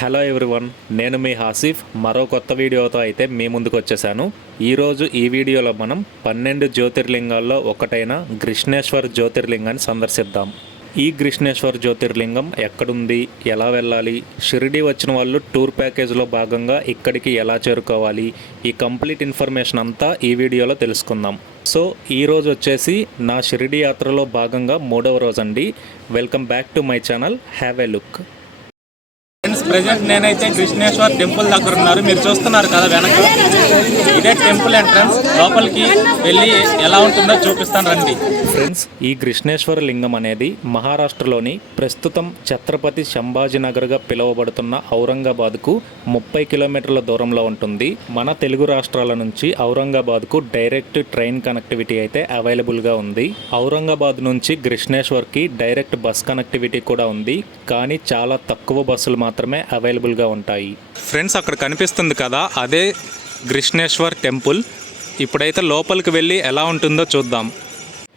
Hello everyone నేను మీ హాసిఫ్. మరో కొత్త వీడియోతో అయితే మీ ముందుకు వచ్చేసాను. ఈరోజు ఈ వీడియోలో మనం పన్నెండు జ్యోతిర్లింగాల్లో ఒకటైన కృష్ణేశ్వర్ జ్యోతిర్లింగాన్ని సందర్శిద్దాం. ఈ కృష్ణేశ్వర్ జ్యోతిర్లింగం ఎక్కడుంది? ఎలా వెళ్ళాలి? షిరిడి వచ్చిన వాళ్ళు టూర్ ప్యాకేజ్లో భాగంగా ఇక్కడికి ఎలా చేరుకోవాలి? ఈ కంప్లీట్ ఇన్ఫర్మేషన్ అంతా ఈ వీడియోలో తెలుసుకుందాం. సో ఈ రోజు వచ్చేసి నా షిరిడి యాత్రలో భాగంగా మూడవ రోజు అండి welcome back to my channel. Have a look. Present నేనైతే కృష్ణేశ్వర్ టెంపుల్ దగ్గర ఉన్నారు. మీరు చూస్తున్నారు కదా వెనక. ఇదే టెంపుల్ ఎంట్రన్స్. లోపలికి వెళ్ళి ఎలా ఉంటుందో చూపిస్తాను రండి. ఫ్రెండ్స్ ఈ కృష్ణేశ్వర లింగం అనేది మహారాష్ట్రలోని ప్రస్తుతం ఛత్రపతి శంభాజీనగర్గా పిలువబడుతున్న ఔరంగాబాద్కు ముప్పై కిలోమీటర్ల దూరంలో ఉంటుంది. మన తెలుగు రాష్ట్రాల నుంచి ఔరంగాబాద్కు డైరెక్ట్ ట్రైన్ కనెక్టివిటీ అయితే అవైలబుల్గా ఉంది. ఔరంగాబాద్ నుంచి కృష్ణేశ్వర్కి డైరెక్ట్ బస్ కనెక్టివిటీ కూడా ఉంది. కానీ చాలా తక్కువ బస్సులు మాత్రమే అవైలబుల్గా ఉంటాయి. ఫ్రెండ్స్ అక్కడ కనిపిస్తుంది కదా అదే కృష్ణేశ్వర్ టెంపుల్. ఇప్పుడైతే లోపలికి వెళ్ళి ఎలా ఉంటుందో చూద్దాం.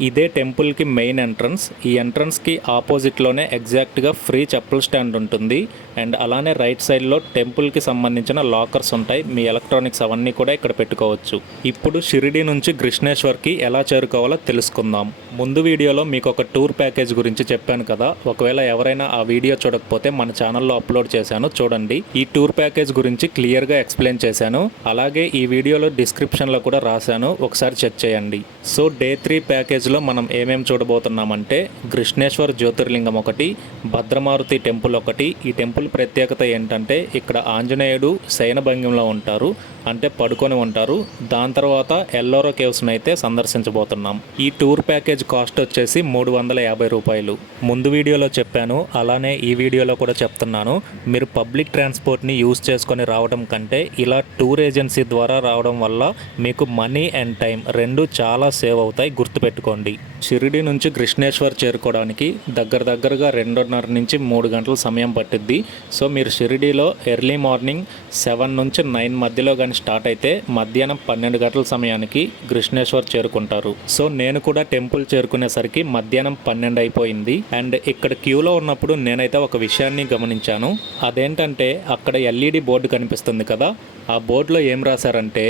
ఇదే టెంపుల్కి మెయిన్ ఎంట్రన్స్. ఈ ఎంట్రన్స్కి ఆపోజిట్లోనే ఎగ్జాక్ట్గా ఫ్రీ చెప్పుల స్టాండ్ ఉంటుంది. అండ్ అలానే రైట్ సైడ్లో టెంపుల్కి సంబంధించిన లాకర్స్ ఉంటాయి. మీ ఎలక్ట్రానిక్స్ అవన్నీ కూడా ఇక్కడ పెట్టుకోవచ్చు. ఇప్పుడు షిరిడి నుంచి కృష్ణేశ్వర్కి ఎలా చేరుకోవాలో తెలుసుకుందాం. ముందు వీడియోలో మీకు ఒక టూర్ ప్యాకేజ్ గురించి చెప్పాను కదా. ఒకవేళ ఎవరైనా ఆ వీడియో చూడకపోతే మన ఛానల్లో అప్లోడ్ చేశాను. చూడండి. ఈ టూర్ ప్యాకేజ్ గురించి క్లియర్గా ఎక్స్ప్లెయిన్ చేశాను. అలాగే ఈ వీడియోలో డిస్క్రిప్షన్లో కూడా రాశాను. ఒకసారి చెక్ చేయండి. సో డే త్రీ ప్యాకేజ్ ప్యాకేజ్లో మనం ఏమేం చూడబోతున్నామంటే కృష్ణేశ్వర్ జ్యోతిర్లింగం ఒకటి భద్రమారుతి టెంపుల్ ఒకటి. ఈ టెంపుల్ ప్రత్యేకత ఏంటంటే ఇక్కడ ఆంజనేయుడు శయనభంగంలో ఉంటారు అంటే పడుకొని ఉంటారు. దాని తర్వాత ఎల్లోరో కేవ్స్ని అయితే సందర్శించబోతున్నాం. ఈ టూర్ ప్యాకేజ్ కాస్ట్ వచ్చేసి మూడు వందల యాభై రూపాయలు. ముందు వీడియోలో చెప్పాను అలానే ఈ వీడియోలో కూడా చెప్తున్నాను. మీరు పబ్లిక్ ట్రాన్స్పోర్ట్ని యూజ్ చేసుకొని రావడం కంటే ఇలా టూర్ ఏజెన్సీ ద్వారా రావడం వల్ల మీకు మనీ అండ్ టైం రెండు చాలా సేవ్ అవుతాయి గుర్తుపెట్టుకోండి. చేసుకోండి షిరిడి నుంచి కృష్ణేశ్వర్ చేరుకోవడానికి దగ్గర దగ్గరగా రెండున్నర నుంచి మూడు గంటల సమయం పట్టిద్ది. సో మీరు షిరిడీలో ఎర్లీ మార్నింగ్ సెవెన్ నుంచి నైన్ మధ్యలో కానీ స్టార్ట్ అయితే మధ్యాహ్నం పన్నెండు గంటల సమయానికి కృష్ణేశ్వర్ చేరుకుంటారు. సో నేను కూడా టెంపుల్ చేరుకునేసరికి మధ్యాహ్నం పన్నెండు అయిపోయింది. అండ్ ఇక్కడ క్యూలో ఉన్నప్పుడు నేనైతే ఒక విషయాన్ని గమనించాను. అదేంటంటే అక్కడ ఎల్ఈడి బోర్డు కనిపిస్తుంది కదా ఆ బోర్డులో ఏం రాశారంటే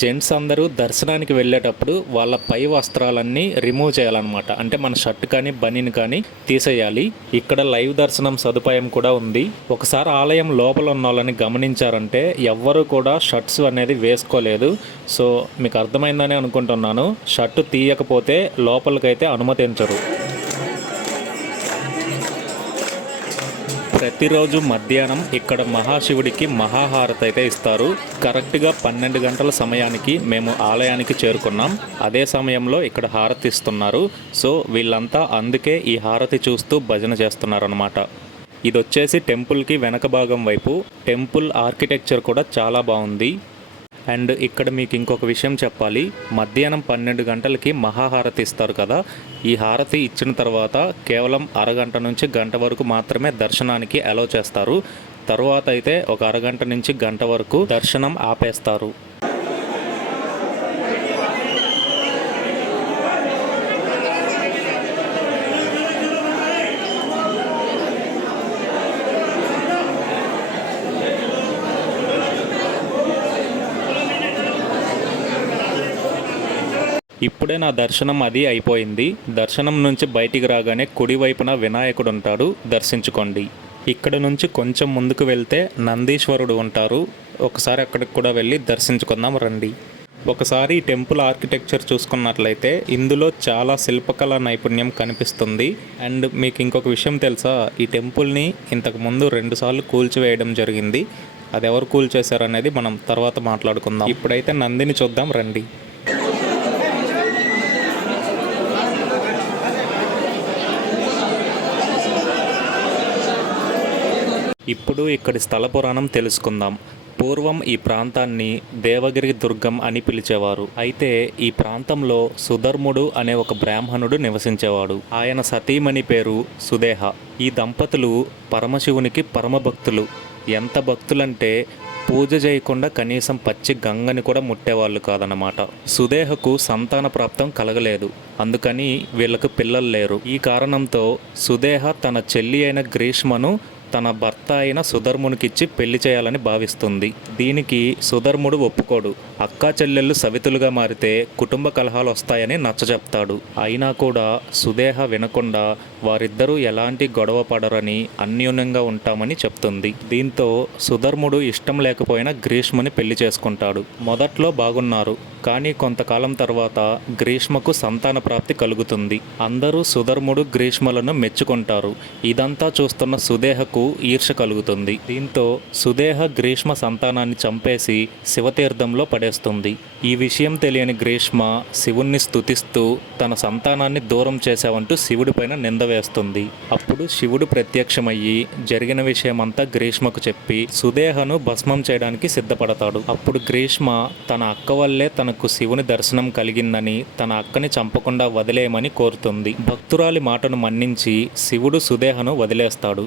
జెంట్స్ అందరూ దర్శనానికి వెళ్ళేటప్పుడు వాళ్ళ పై వస్త్రాలన్నీ రిమూవ్ చేయాలి తీసేయాలన్నమాట అంటే మన షర్ట్ కానీ బనిన్ కానీ తీసేయాలి. ఇక్కడ లైవ్ దర్శనం సదుపాయం కూడా ఉంది. ఒకసారి ఆలయం లోపల ఉన్న వాళ్ళని గమనించారంటే ఎవ్వరూ కూడా షర్ట్స్ అనేది వేసుకోలేదు. సో మీకు అర్థమైందని అనుకుంటున్నాను. షర్ట్ తీయకపోతే లోపలికైతే అనుమతించరు. ప్రతిరోజు మధ్యాహ్నం ఇక్కడ మహాశివుడికి మహాహారతి అయితే ఇస్తారు. కరెక్ట్గా పన్నెండు గంటల సమయానికి మేము ఆలయానికి చేరుకున్నాం. అదే సమయంలో ఇక్కడ హారతి ఇస్తున్నారు. సో వీళ్ళంతా అందుకే ఈ హారతి చూస్తూ భజన చేస్తున్నారనమాట ఇది వచ్చేసి టెంపుల్కి వెనక భాగం వైపు. టెంపుల్ ఆర్కిటెక్చర్ కూడా చాలా బాగుంది. అండ్ ఇక్కడ మీకు ఇంకొక విషయం చెప్పాలి. మధ్యాహ్నం పన్నెండు గంటలకి మహాహారతి ఇస్తారు కదా. ఈ హారతి ఇచ్చిన తర్వాత కేవలం అరగంట నుంచి గంట వరకు మాత్రమే దర్శనానికి అలో చేస్తారు. తరువాత అయితే ఒక అరగంట నుంచి గంట వరకు దర్శనం ఆపేస్తారు. ఇప్పుడే నా దర్శనం అది అయిపోయింది. దర్శనం నుంచి బయటికి రాగానే కుడి వైపున వినాయకుడు ఉంటాడు దర్శించుకోండి. ఇక్కడ నుంచి కొంచెం ముందుకు వెళ్తే నందీశ్వరుడు ఉంటారు. ఒకసారి అక్కడికి కూడా వెళ్ళి దర్శించుకుందాం రండి. ఒకసారి ఈ టెంపుల్ ఆర్కిటెక్చర్ చూసుకున్నట్లయితే ఇందులో చాలా శిల్పకళా నైపుణ్యం కనిపిస్తుంది. అండ్ మీకు ఇంకొక విషయం తెలుసా? ఈ టెంపుల్ని ఇంతకు ముందు రెండుసార్లు కూల్చివేయడం జరిగింది. అది ఎవరు కూల్చేశారనేది మనం తర్వాత మాట్లాడుకుందాం. ఇప్పుడైతే నందిని చూద్దాం రండి. ఇప్పుడు ఇక్కడి స్థల పురాణం తెలుసుకుందాం. పూర్వం ఈ ప్రాంతాన్ని దేవగిరి దుర్గం అని పిలిచేవారు. అయితే ఈ ప్రాంతంలో సుధర్ముడు అనే ఒక బ్రాహ్మణుడు నివసించేవాడు. ఆయన సతీమణి పేరు సుదేహ. ఈ దంపతులు పరమశివునికి పరమభక్తులు. ఎంత భక్తులంటే పూజ చేయకుండా కనీసం పచ్చి గంగని కూడా ముట్టేవాళ్ళు కాదనమాట సుదేహకు సంతాన ప్రాప్తం కలగలేదు. అందుకని వీళ్ళకు పిల్లలు లేరు. ఈ కారణంతో సుదేహ తన చెల్లి అయిన గ్రీష్మను తన భర్త అయిన సుధర్మునికిచ్చి పెళ్ళి చేయాలని భావిస్తుంది. దీనికి సుధర్ముడు ఒప్పుకోడు. అక్కా చెల్లెళ్ళు సవితులుగా మారితే కుటుంబ కలహాలు వస్తాయని నచ్చజెప్తాడు. అయినా కూడా సుదేహ వినకుండా వారిద్దరూ ఎలాంటి గొడవ పడరని అన్యోన్యంగా ఉంటామని చెప్తుంది. దీంతో సుధర్ముడు ఇష్టం లేకపోయినా గ్రీష్మని పెళ్ళి చేసుకుంటాడు. మొదట్లో బాగున్నారు. కానీ కొంతకాలం తర్వాత గ్రీష్మకు సంతాన ప్రాప్తి కలుగుతుంది. అందరూ సుధర్ముడు గ్రీష్మలను మెచ్చుకుంటారు. ఇదంతా చూస్తున్న సుదేహకు ఈర్ష కలుగుతుంది. దీంతో సుదేహ గ్రీష్మ సంతానాన్ని చంపేసి శివతీర్థంలో పడేస్తుంది. ఈ విషయం తెలియని గ్రీష్మ శివుణ్ణి స్తుతిస్తూ తన సంతానాన్ని దూరం చేశావంటూ శివుడిపైన నింద వేస్తుంది. అప్పుడు శివుడు ప్రత్యక్షమయ్యి జరిగిన విషయమంతా గ్రీష్మకు చెప్పి సుదేహను భస్మం చేయడానికి సిద్ధపడతాడు. అప్పుడు గ్రీష్మ తన అక్క వల్లే తనకు శివుని దర్శనం కలిగిందని తన అక్కని చంపకుండా వదిలేయమని కోరుతుంది. భక్తురాలి మాటను మన్నించి శివుడు సుదేహను వదిలేస్తాడు.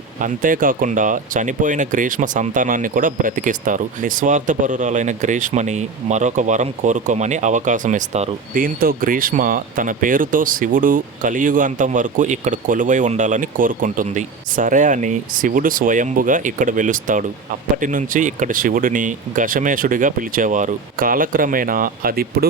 అంతేకాకుండా చనిపోయిన గ్రీష్మ సంతానాన్ని కూడా బ్రతికిస్తారు. నిస్వార్థపరురాలైన గ్రీష్మని మరొక వరం కోరుకోమని అవకాశం ఇస్తారు. దీంతో గ్రీష్మ తన పేరుతో శివుడు కలియుగాంతం వరకు ఇక్కడ కొలువై ఉండాలని కోరుకుంటుంది. సరే అని శివుడు స్వయంభుగా ఇక్కడ వెలుస్తాడు. అప్పటి నుంచి ఇక్కడ శివుడిని గషమేశుడిగా పిలిచేవారు. కాలక్రమేణా అది ఇప్పుడు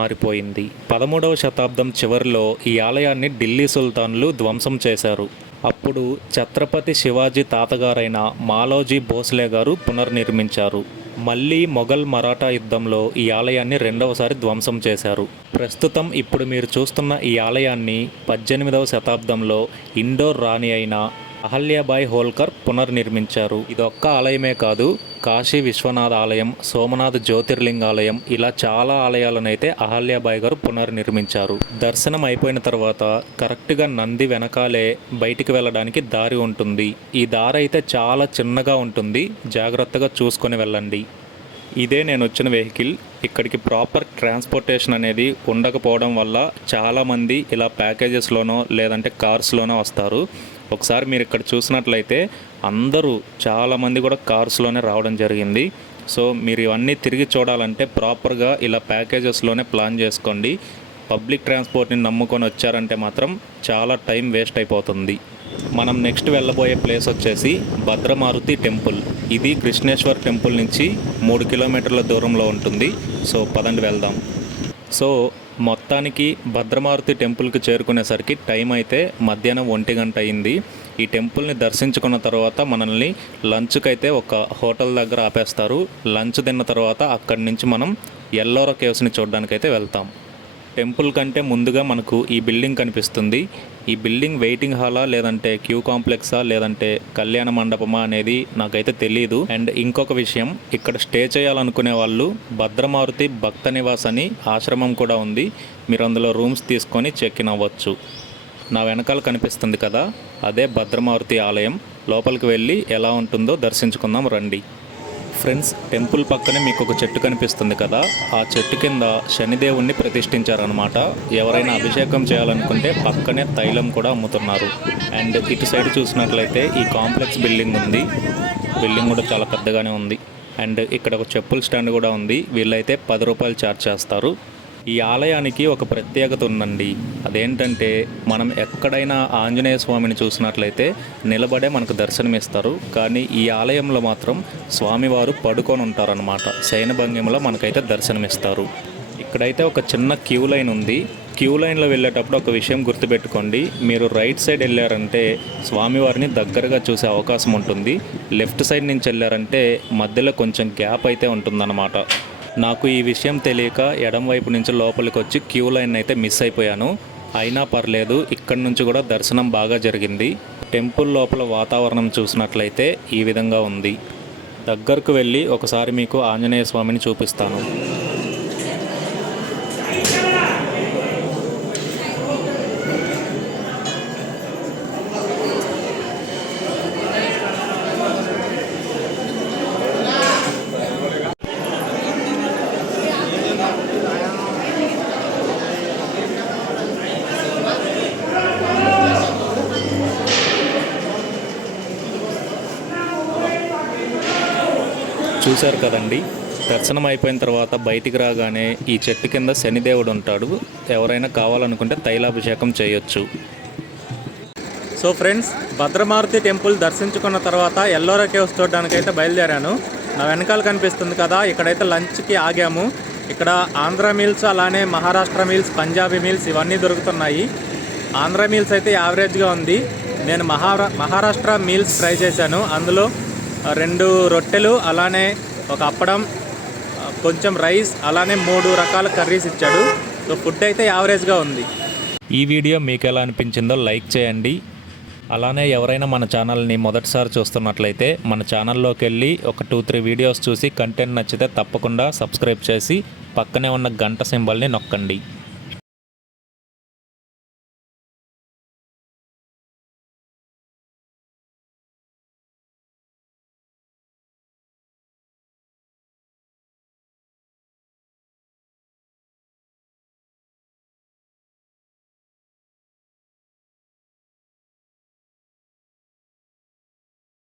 మారిపోయింది. పదమూడవ శతాబ్దం చివరిలో ఈ ఆలయాన్ని ఢిల్లీ సుల్తాన్లు ధ్వంసం చేశారు. అప్పుడు ఛత్రపతి శివాజీ తాతగారైన మాలోజీ భోస్లే గారు పునర్నిర్మించారు. మళ్ళీ మొఘల్ మరాఠా యుద్ధంలో ఈ ఆలయాన్ని రెండవసారి ధ్వంసం చేశారు. ప్రస్తుతం ఇప్పుడు మీరు చూస్తున్న ఈ ఆలయాన్ని పద్దెనిమిదవ శతాబ్దంలో ఇండోర్ రాణి అయిన అహల్యాబాయ్ హోల్కర్ పునర్నిర్మించారు. ఇదొక్క ఆలయమే కాదు కాశీ విశ్వనాథ ఆలయం సోమనాథ్ జ్యోతిర్లింగ ఆలయం ఇలా చాలా ఆలయాలను అయితే అహల్యాబాయ్ గారు పునర్నిర్మించారు. దర్శనం అయిపోయిన తర్వాత కరెక్ట్గా నంది వెనకాలే బయటికి వెళ్ళడానికి దారి ఉంటుంది. ఈ దారి అయితే చాలా చిన్నగా ఉంటుంది. జాగ్రత్తగా చూసుకొని వెళ్ళండి. ఇదే నేను వచ్చిన వెహికల్. ఇక్కడికి ప్రాపర్ ట్రాన్స్పోర్టేషన్ అనేది ఉండకపోవడం వల్ల చాలామంది ఇలా ప్యాకేజెస్లోనో లేదంటే కార్స్లోనో వస్తారు. ఒకసారి మీరు ఇక్కడ చూసినట్లయితే అందరూ చాలామంది కూడా కార్స్లోనే రావడం జరిగింది. సో మీరు ఇవన్నీ తిరిగి చూడాలంటే ప్రాపర్గా ఇలా ప్యాకేజెస్లోనే ప్లాన్ చేసుకోండి. పబ్లిక్ ట్రాన్స్పోర్ట్ని నమ్ముకొని వచ్చారంటే మాత్రం చాలా టైం వేస్ట్ అయిపోతుంది. మనం నెక్స్ట్ వెళ్ళబోయే ప్లేస్ వచ్చేసి భద్రమారుతి టెంపుల్. ఇది కృష్ణేశ్వర్ టెంపుల్ నుంచి మూడు కిలోమీటర్ల దూరంలో ఉంటుంది. సో పదండి వెళ్దాం. సో మొత్తానికి భద్రమారుతి టెంపుల్కి చేరుకునేసరికి టైం అయితే మధ్యాహ్నం ఒంటి గంట అయింది. ఈ టెంపుల్ని దర్శించుకున్న తర్వాత మనల్ని లంచ్కి అయితే ఒక హోటల్ దగ్గర ఆపేస్తారు. లంచ్ తిన్న తర్వాత అక్కడి నుంచి మనం ఎల్లోరా కేవ్స్ని చూడడానికైతే వెళ్తాం. టెంపుల్ కంటే ముందుగా మనకు ఈ బిల్డింగ్ కనిపిస్తుంది. ఈ బిల్డింగ్ వెయిటింగ్ హాలా లేదంటే క్యూ కాంప్లెక్సా లేదంటే కళ్యాణ మండపమా అనేది నాకైతే తెలియదు అండ్ ఇంకొక విషయం ఇక్కడ స్టే చేయాలనుకునే వాళ్ళు భద్రమారుతి భక్త నివాస్ అని ఆశ్రమం కూడా ఉంది. మీరు అందులో రూమ్స్ తీసుకొని చెక్ ఇన్ అవ్వచ్చు. నా వెనకాల కనిపిస్తుంది కదా అదే భద్రమారుతి ఆలయం. లోపలికి వెళ్ళి ఎలా ఉంటుందో దర్శించుకుందాం రండి. ఫ్రెండ్స్ టెంపుల్ పక్కనే మీకు ఒక చెట్టు కనిపిస్తుంది కదా. ఆ చెట్టు కింద శనిదేవుణ్ణి ప్రతిష్ఠించారనమాట ఎవరైనా అభిషేకం చేయాలనుకుంటే పక్కనే తైలం కూడా అమ్ముతున్నారు. అండ్ ఇటు సైడ్ చూసినట్లయితే ఈ కాంప్లెక్స్ బిల్డింగ్ ఉంది. బిల్డింగ్ కూడా చాలా పెద్దగానే ఉంది. అండ్ ఇక్కడ ఒక చెప్పుల స్టాండ్ కూడా ఉంది. వీళ్ళైతే పది రూపాయలు ఛార్జ్ చేస్తారు. ఈ ఆలయానికి ఒక ప్రత్యేకత ఉందండి. అదేంటంటే మనం ఎక్కడైనా ఆంజనేయ స్వామిని చూసినట్లయితే నిలబడే మనకు దర్శనమిస్తారు. కానీ ఈ ఆలయంలో మాత్రం స్వామివారు పడుకొని ఉంటారనమాట శయనభంగిమలో మనకైతే దర్శనమిస్తారు. ఇక్కడైతే ఒక చిన్న క్యూ లైన్ ఉంది. క్యూ లైన్లో వెళ్ళేటప్పుడు ఒక విషయం గుర్తుపెట్టుకోండి. మీరు రైట్ సైడ్ వెళ్ళారంటే స్వామివారిని దగ్గరగా చూసే అవకాశం ఉంటుంది. లెఫ్ట్ సైడ్ నుంచి వెళ్ళారంటే మధ్యలో కొంచెం గ్యాప్ అయితే ఉంటుందన్నమాట. నాకు ఈ విషయం తెలియక ఎడం వైపు నుంచి లోపలికి వచ్చి క్యూ లైన్ అయితే మిస్ అయిపోయాను. అయినా పర్లేదు ఇక్కడి నుంచి కూడా దర్శనం బాగా జరిగింది. టెంపుల్ లోపల వాతావరణం చూసినట్లయితే ఈ విధంగా ఉంది. దగ్గరకు వెళ్ళి ఒకసారి మీకు ఆంజనేయ స్వామిని చూపిస్తాను. చూశారు కదండి. దర్శనం అయిపోయిన తర్వాత బయటికి రాగానే ఈ చెట్టు కింద శనిదేవుడు ఉంటాడు. ఎవరైనా కావాలనుకుంటే తైలాభిషేకం చేయొచ్చు. సో ఫ్రెండ్స్ భద్రమారుతి టెంపుల్ దర్శించుకున్న తర్వాత ఎల్లోరా కేవ్స్ చూడడానికైతే బయలుదేరాను. నా వెనకాల కనిపిస్తుంది కదా ఇక్కడైతే లంచ్కి ఆగాము. ఇక్కడ ఆంధ్ర మీల్స్ అలానే మహారాష్ట్ర మీల్స్ పంజాబీ మీల్స్ ఇవన్నీ దొరుకుతున్నాయి. ఆంధ్ర మీల్స్ అయితే యావరేజ్గా ఉంది. నేను మహారా మహారాష్ట్ర మీల్స్ ట్రై చేశాను. అందులో రెండు రొట్టెలు అలానే ఒక అప్పడం కొంచెం రైస్ అలానే మూడు రకాల కర్రీస్ ఇచ్చాడు. సో ఫుడ్ అయితే యావరేజ్గా ఉంది. ఈ వీడియో మీకు ఎలా అనిపించిందో లైక్ చేయండి. అలానే ఎవరైనా మన ఛానల్ని మొదటిసారి చూస్తున్నట్లయితే మన ఛానల్లోకి వెళ్ళి ఒక టూ త్రీ వీడియోస్ చూసి కంటెంట్ నచ్చితే తప్పకుండా సబ్స్క్రైబ్ చేసి పక్కనే ఉన్న గంట సింబల్ని నొక్కండి.